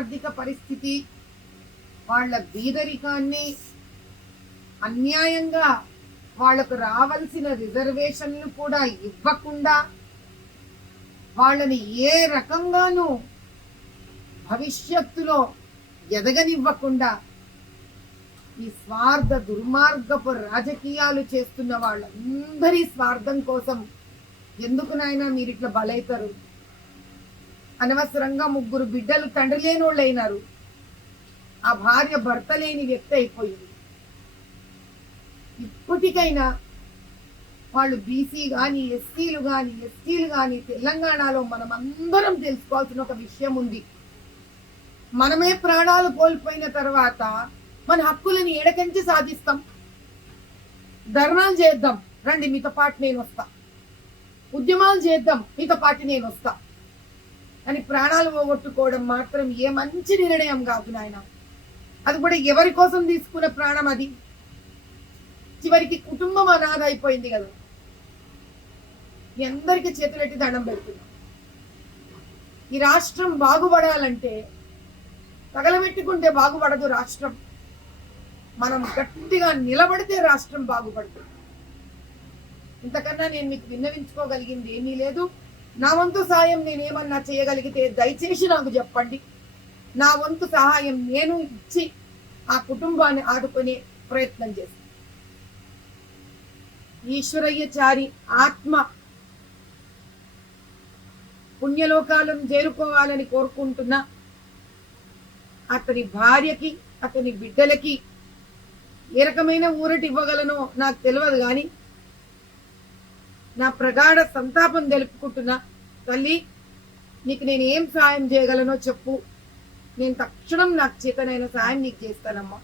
ఆర్థిక పరిస్థితి, వాళ్ళ బీదరికాన్ని, అన్యాయంగా వాళ్లకు రావాల్సిన రిజర్వేషన్లు కూడా ఇవ్వకుండా, వాళ్ళని ఏ రకంగానూ భవిష్యత్తులో ఎదగనివ్వకుండా ఈ స్వార్థ దుర్మార్గపు రాజకీయాలు చేస్తున్న వాళ్ళందరి స్వార్థం కోసం ఎందుకు నాయనా మీరు ఇట్లా బలైతారు? అనవసరంగా 3 బిడ్డలు తండ్రి లేని వాళ్ళు అయినారు. ఆ భార్య భర్త లేని వ్యక్తి అయిపోయింది. ఇప్పటికైనా వాళ్ళు బీసీ కానీ, ఎస్సీలు కానీ, ఎస్టీలు కానీ తెలంగాణలో మనం అందరం తెలుసుకోవాల్సిన ఒక విషయం ఉంది. మనమే ప్రాణాలు కోల్పోయిన తర్వాత మన హక్కులను ఎడకంచి సాధిస్తాం. ధర్నాలు చేద్దాం, రండి మీతో పాటు నేను వస్తా. ఉద్యమాలు చేద్దాం, మీతో పాటు నేను వస్తా. అని ప్రాణాలు పోగొట్టుకోవడం మాత్రం ఏ మంచి నిర్ణయం కాదు నాయన. అది కూడా ఎవరి కోసం తీసుకున్న ప్రాణం అది? చివరికి కుటుంబం అనాథ అయిపోయింది కదా. మీ అందరికీ చేతులెట్టి దండం పెడుతున్నా. ఈ రాష్ట్రం బాగుపడాలంటే తగలబెట్టుకుంటే బాగుపడదు రాష్ట్రం. మనం గట్టిగా నిలబడితే రాష్ట్రం బాగుపడుతుంది. ఇంతకన్నా నేను మీకు విన్నవించుకోగలిగింది ఏమీ లేదు. నా వంతు సాయం నేనేమన్నా చేయగలిగితే దయచేసి నాకు చెప్పండి. నా వంతు సహాయం నేను ఇచ్చి ఆ కుటుంబాన్ని ఆదుకునే ప్రయత్నం చేస్తాను. ఈశ్వరయ్యచారి ఆత్మ పుణ్యలోకాలను చేరుకోవాలని కోరుకుంటున్నా. అతని భార్యకి, అతని బిడ్డలకి ఏ రకమైన ఊరటి ఇవ్వగలనో నాకు తెలియదు, కానీ నా ప్రగాఢ సంతాపం తెలుపుకుంటున్నా. తల్లి, నీకు నేను ఏం సాయం చేయగలనో చెప్పు. నేను తక్షణం నాకు చేతనైన సాయం నీకు చేస్తానమ్మా.